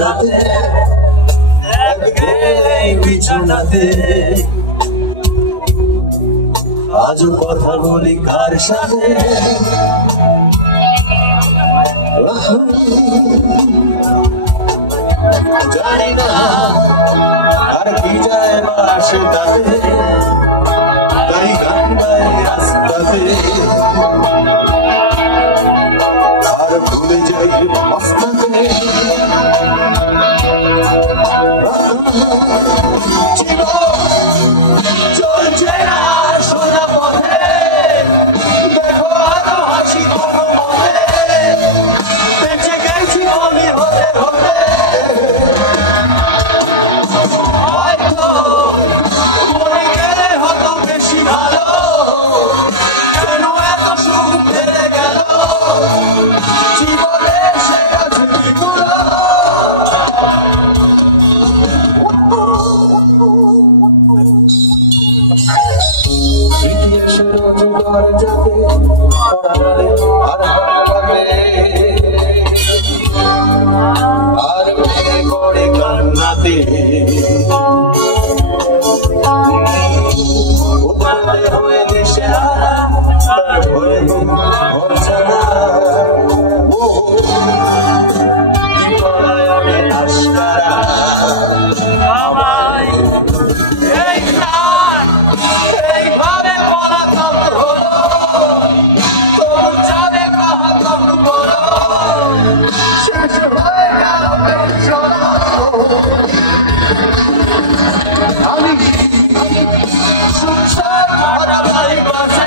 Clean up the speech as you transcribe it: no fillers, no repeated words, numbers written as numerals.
রাতে বিছানাতে আজ কথা বলি কার সাথে জানি না আর কি যায় বাসে তাতে তাই গান গাই রাস্তাতে আর ভুলে যাই মস্তাতে চলছে না সোজা পথে দেখো আরো হাসি কোনো মতে বেঁচে গেছি আমি হতে হতে হয়তো মরে গেলে হতো বেশি ভালো কেন এত সুখ ফেলে গেল জীবনে সেটা ঝুঁকিগুলো আর ভেঙে পড়ে কান্নাতে উপায় হয়ে দেশে আর হয়ে ছাড়া পলায়নে আশকারা আমায় এই প্রাণ এইভাবে পলাতক হলো তোর যাবে কাহাতক বলো শেষ হয়ে গেল পেছনা আমি সুখের মাথা বাড়ি বাসা